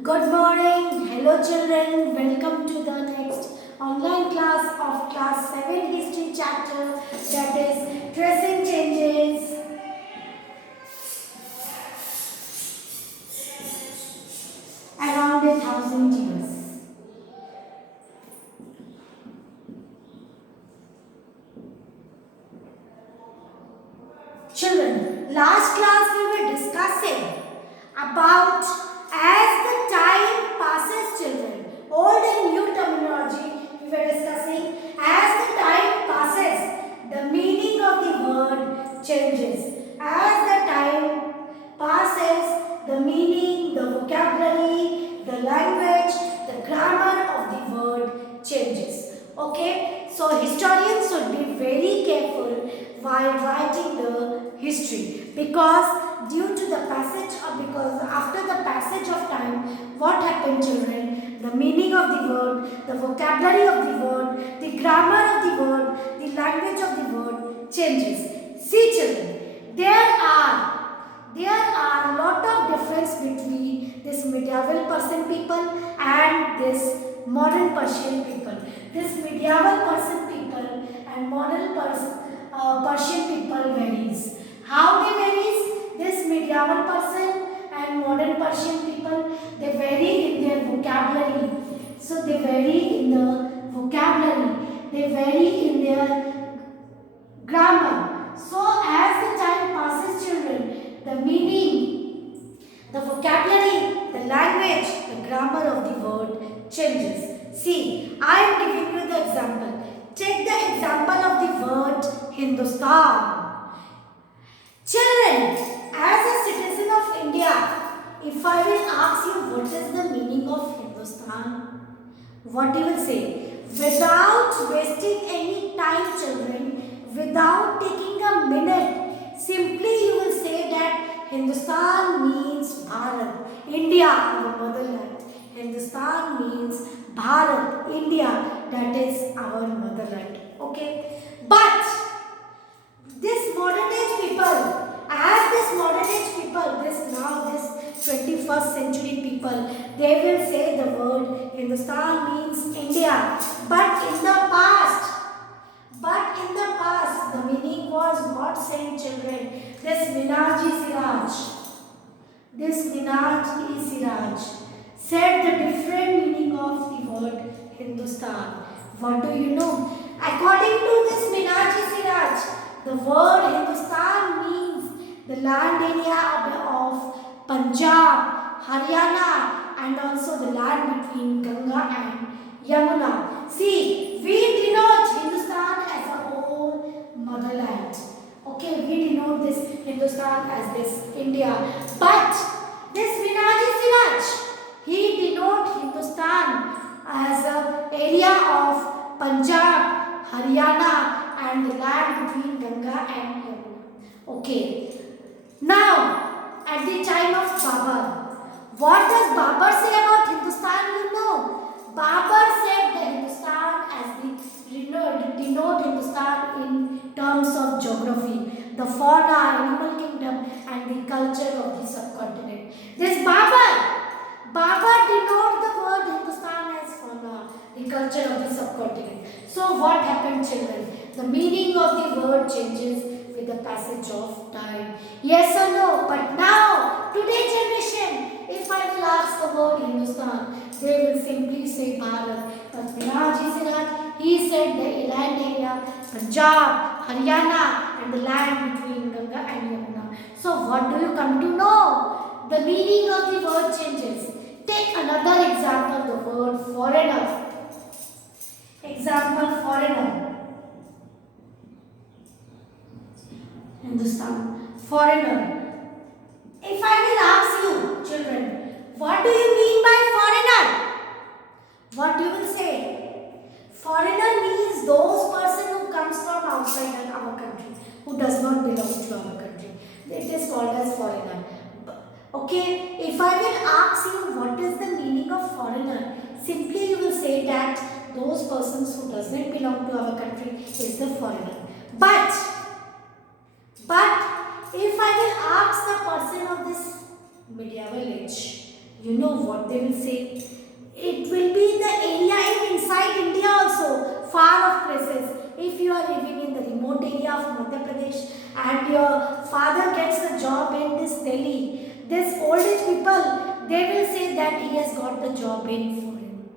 Good morning. Hello children. Welcome to the next online class of class 7 history chapter, that is tracing changes around 1,000 years. Children, last class we were discussing about as the time passes, children, old and new terminology we were discussing. As the time passes, the meaning of the word changes. As the time passes, the meaning, the vocabulary, the language, the grammar of the word changes. Okay, so historians should be very careful while writing the history, because due to the passage or because after the passage of time, what happened, children? The meaning of the word, the vocabulary of the word, the grammar of the word, the language of the word changes. See children, there are lot of difference between this medieval Persian people and this modern Persian people. This medieval Persian people and modern Persian people varies. How they varies? This medieval Persian and modern Persian people, they vary in their vocabulary. So they vary in the vocabulary. They vary in their grammar. So as the time passes, children, the meaning, the vocabulary, the language, the grammar of the word changes. See, I am giving you the example. Take the example of the word Hindustan. Children, as a citizen of India, if I will ask you what is the meaning of Hindustan, what you will say? Without wasting any time, children, without taking a minute, simply you will say that Hindustan means Bharat, India, our motherland. Hindustan means Bharat, India, that is our motherland. Okay, but this modern age people, as this modern age people, this 21st century people, they will say the word Hindustan means India. But in the past, the meaning was what, saying children? This Minaj-e-Siraj said the different meaning of the word Hindustan. What do you know? According to this Minaj-e-Siraj, the word Hindustan means the land area of Punjab, Haryana, and also the land between Ganga and Yamuna. See, we denote Hindustan as a whole motherland. Okay, we denote this Hindustan as this India. But this Minaji Siraj, he denote Hindustan as a area of Punjab, Haryana, and the land between Ganga and Yamuna. Okay. Now, at the time of Babur, what does Babur say about Hindustan? You know, Babur said the Hindustan as the denote Hindustan in terms of geography, the fauna, animal kingdom, and the culture of the subcontinent. This Babur denote the word Hindustan as fauna, the culture of the subcontinent. So what happened, children? The meaning of the word changes with the passage of time. Yes or no? But now, today's generation, if I will ask about Hindustan, they will simply say Bharat. But Minaj Siraj, he said the land area, Punjab, Haryana, and the land between Ganga and Yamuna. So what do you come to know? The meaning of the word changes. Take another example, the word foreigner. Example, foreigner. Hindustan, foreigner. If I will ask you, children, what do you mean by foreigner? What you will say? Foreigner means those person who comes from outside our country, who does not belong to our country. It is called as foreigner. Okay, if I will ask you what is the meaning of foreigner, simply you will say that those persons who does not belong to our country is the foreigner. But if I will ask the person of this medieval age, You know what they will say? It will be the area in inside India also, far off places. If you are living in the remote area of Madhya Pradesh and your father gets a job in this Delhi, this old age people, they will say that he has got the job in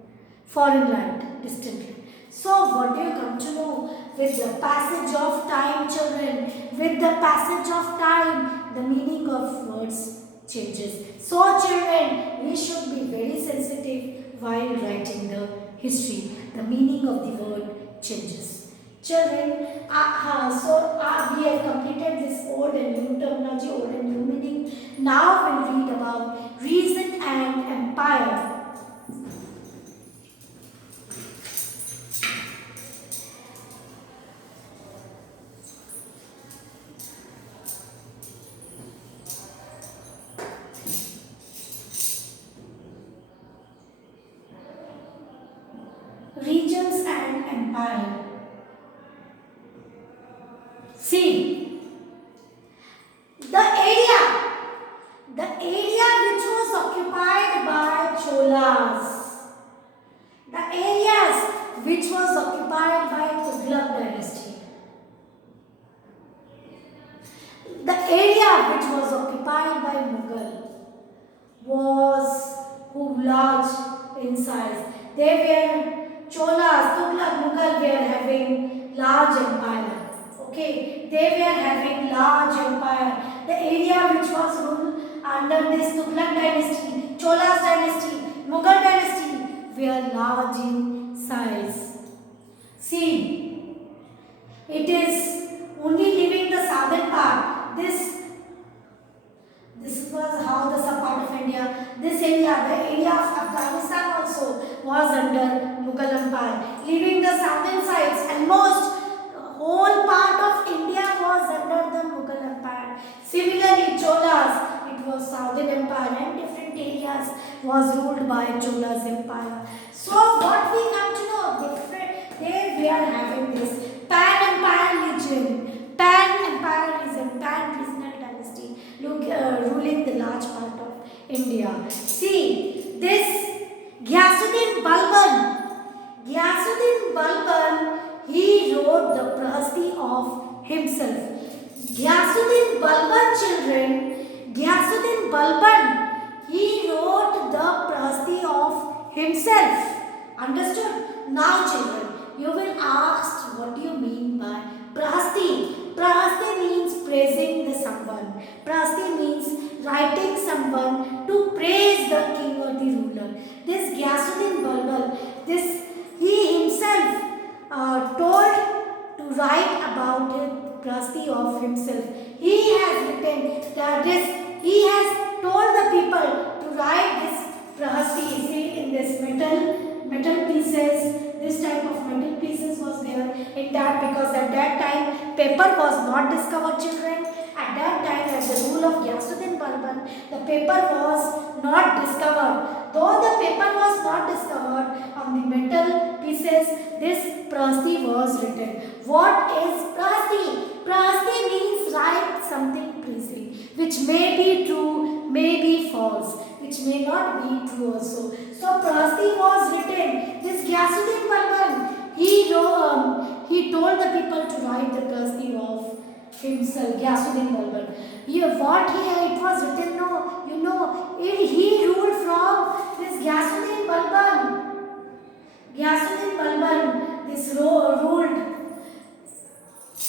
foreign land, distant land. So what do you come to know? With the passage of time, children, with the passage of time, the meaning of words changes. So children, we should be very sensitive while writing the history. The meaning of the word changes. Children, we have completed this old and new terminology, old and new meaning. Now we'll read about reason and empire. Regions and empire. See, the area which was occupied by Cholas, the areas which was occupied by Tughlaq dynasty, the area which was occupied by Mughal was large in size. They were Cholas, Tughlaq, Mughal were having large empire. Okay, they were having large empire. The area which was ruled under this Tughlaq dynasty, Cholas dynasty, Mughal dynasty were large in size. See, it is only leaving the southern part. This was how the sub part of India. This area, the area of Afghanistan also was under Mughal Empire. Leaving the southern sides, almost whole part of India was under the Mughal Empire. Similarly, Cholas, it was Southern Empire and different areas was ruled by Cholas Empire. So what we come to know, they were having this pan-empire region, pan-empirism, pan-regional dynasty, ruling the large part of India. See, this Ghiyasuddin Balban, he wrote the Prahasti of himself. Ghiyasuddin Balban, children, Ghiyasuddin Balban, he wrote the Prahasti of himself. Understood? Now children, you will ask what do you mean by Prahasti? Prahasti means praising the someone. Prahasti means writing someone to praise the king or the ruler. This Ghiyasuddin Balban, he himself told to write about the Prahasti of himself. He has written that he has told the people to write this Prahasti. See, in this metal pieces, this type of metal pieces was there in that, because at that time paper was not discovered, children. At that time, at the rule of Ghiyasuddin Balban, the paper was not discovered. Though the paper was not discovered, on the metal pieces, this Prahasti was written. What is Prahasti? Prahasti means write something precisely, which may be true, may be false, which may not be true also. So Prahasti was written. This Ghiyasuddin Balban, he told the people to write the Prahasti of himself, Ghiyasuddin Balban. It was written, no, he ruled from this Ghiyasuddin Balban. Ghiyasuddin Balban, this ruled,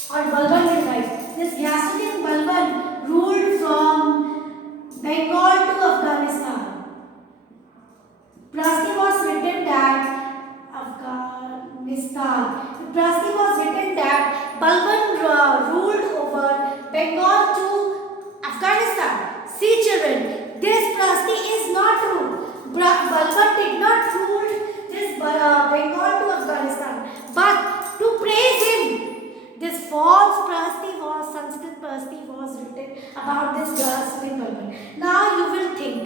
or Balban will write, this Ghiyasuddin Balban ruled from Bengal to Afghanistan. Prahasti was written that Afghanistan. Prahasti was written that Balban ruled over Bengal to Afghanistan. See children, this Prahasti is not true. Balban did not rule this Bengal to Afghanistan. But to praise him, this false Prahasti was, Sanskrit Prahasti was written about this Ghiyasuddin Balban. Now you will think,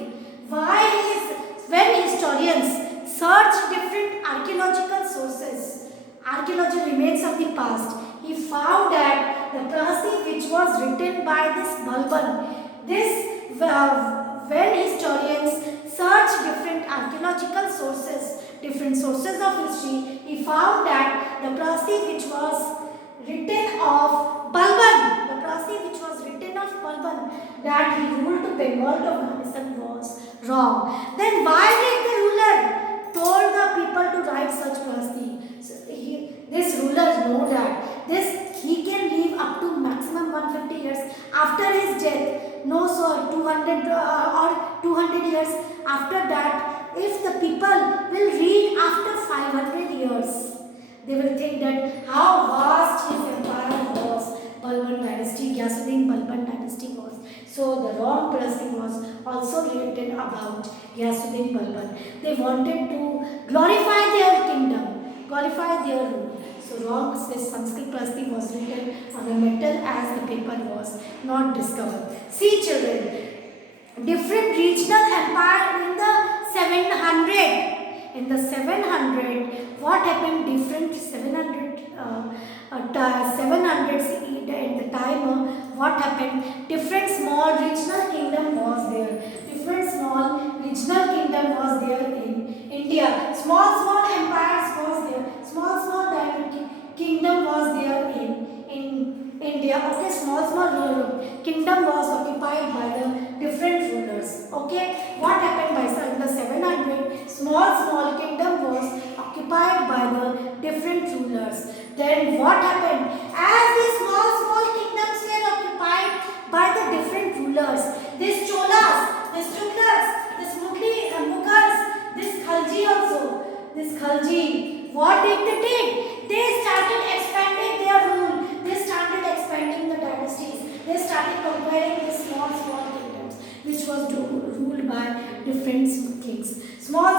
when historians search different archaeological sources, archaeological remains of the past, he found that the Prahasti which was written by this Balban, when historians searched different archaeological sources, different sources of history, he found that the Prasi which was written of Balban, the Prasi which was written of Balban, that he ruled to Bengal to Afghanistan was wrong. Then why did the ruler told the people to write such Prasi? So this ruler know that he can live up to maximum 150 years after his death. No, sir, 200 or 200 years after that. If the people will read after 500 years, they will think that how vast his empire was. Balban dynasty, Ghiyasuddin Balban dynasty was. So the wrong person was also written about Ghiyasuddin Balban. They wanted to glorify their kingdom, glorify their rule. So wrong says Sanskrit Prasthi was written on a metal as the paper was not discovered. See children, different regional empire in the 700. In the 700, what happened? Different 700 CE in the time. What happened? Different small regional kingdom was there. Different small regional kingdom was there in India. Small empires was there. Small kingdom was there in India. Okay, small kingdom was occupied by the different rulers. Okay, what happened by in the 700? Small kingdom was occupied by the different rulers. Then what happened? As these small kingdoms were occupied by the different rulers, these Cholas, these Tughlaqs, these Mughals, this Khalji also, this Khalji, what did they did? They started expanding their rule. They started expanding the dynasties. They started conquering the small kingdoms, which was ruled by different kings. Small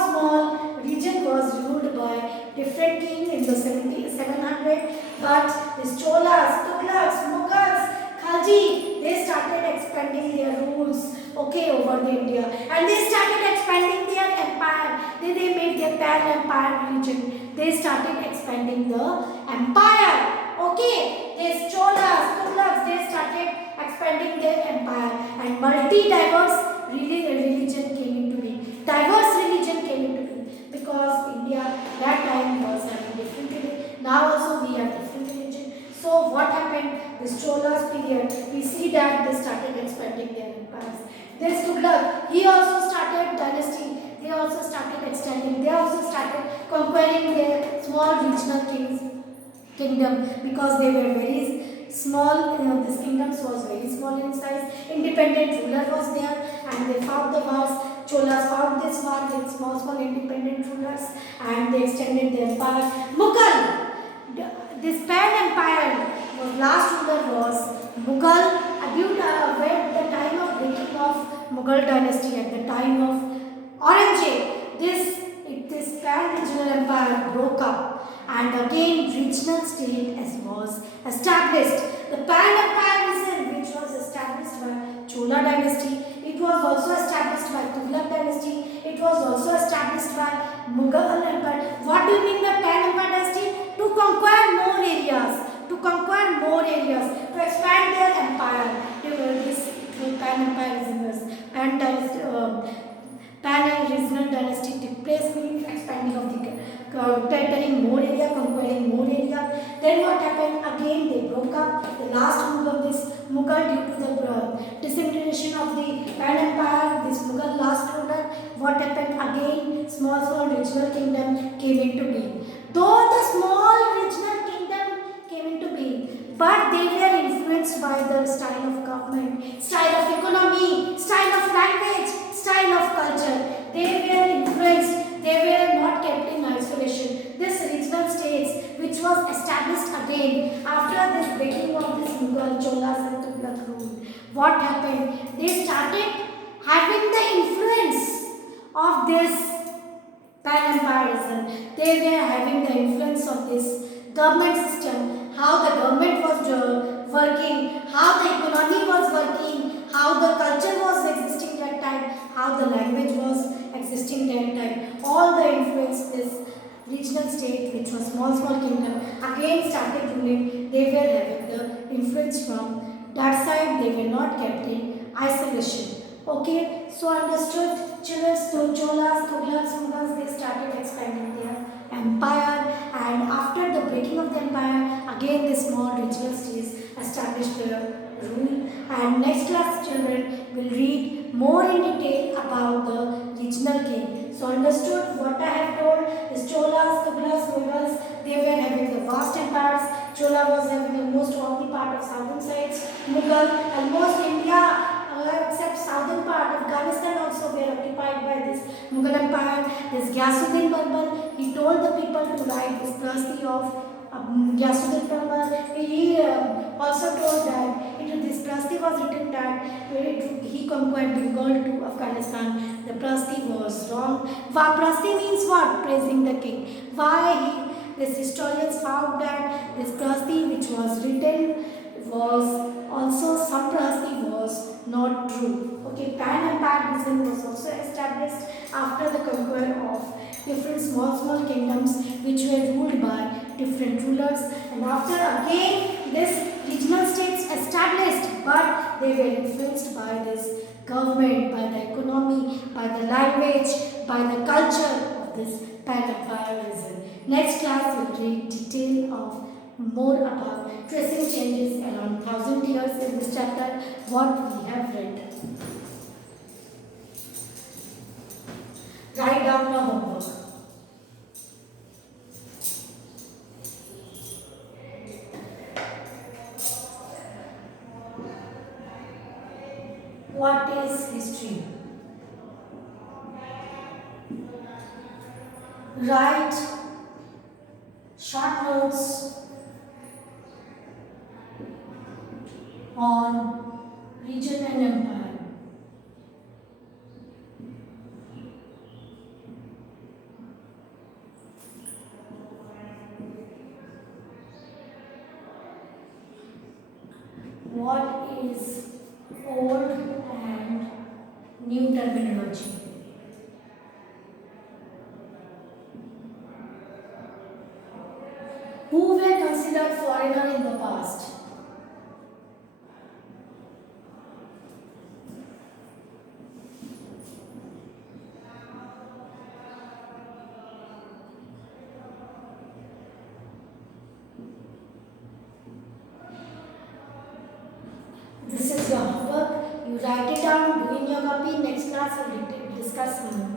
region was ruled by different kings in the 700. But these Cholas, Tughlaqs, Mughals, Khalji, they started expanding their rules, okay, over the India, and they started expanding their empire. They made their pan-empire region. They started expanding the empire, okay. These Cholas, Tughlaqs, they started expanding their empire, and multi-diverse religion came into being. Diverse religion came into being because India that time was having different religion. Now also we have different religion. So what happened? This Cholas period, we see that they started expanding their empires. This Tughlaq, he also started dynasty. They also started extending. They also started conquering their small regional kingdom because they were very small. This kingdoms was very small in size. Independent ruler was there, and they fought the wars. Cholas fought this war with small independent rulers, and they extended their empire. Mughal, this pan empire, was last ruler was Mughal. When the time of breaking of Mughal dynasty, at the time of Aurangzeb, this pan-regional empire broke up, and again regional state was established. The pan-empire which was established by Chola dynasty, it was also established by Tughlaq dynasty, it was also established by Mughal empire. What do you mean by pan-empire dynasty? To conquer more areas, to expand their empire. This pan-empire pan-regional dynasty took place, means expanding of the territory, more area, conquering more area. Then what happened? Again they broke up. The last move of this Mughal, due to the disintegration of the pan empire, this Mughal last ruler, what happened? Again small regional kingdom came into being. Though the small regional kingdom came into being, but they were influenced by the style of government, style of economy, style of language, style of culture. They were influenced, they were not kept in isolation. This regional states, which was established again after this breaking of this Mughal, Cholas and Tughlaq rule, what happened? They started having the influence of this pan-empirism. They were having the influence of this government system, how the government was working, how the economy was working, how the culture was existing that time, how the language was existing that time. All the influence this regional state, which was small kingdom, again started ruling. They were having the influence from that side. They were not kept in isolation. Okay, so understood. children, so Cholas, Tughlaqs, Mughals, they started expanding their empire, and after the breaking of the empire, again the small regional states established their rule. And next class children will read more in detail about the regional king. So understood what I have told is Cholas, Tughlaqs, Mughals, they were having the vast empires. Chola was having the most of the part of southern sides. Mughal, almost India except southern part, Afghanistan also were occupied by this Mughal Empire. This Ghiyasuddin Babur, he told the people to write this Prasthi of Ghiyasuddin Babur. He also told that this Prasthi was written that he conquered Bengal to Afghanistan. The Prasthi was wrong. Prasthi means what? Praising the king. Why? These historians found that this Prasthi which was written was also some Prasthi was not true. Okay, pan-empire was also established after the conquest of different small kingdoms which were ruled by different rulers, and after again this regional states established, but they were influenced by this government, by the economy, by the language, by the culture of this pan-empirism. Next class will read detail of more about tracing changes around 1000 years in this chapter what we have read. Write down your homework. What is history? Write short notes on region and empire. What is old and new terminology? Who were considered foreigner in the past? This is your homework. You write it down, do in your copy. Next class we will discuss more.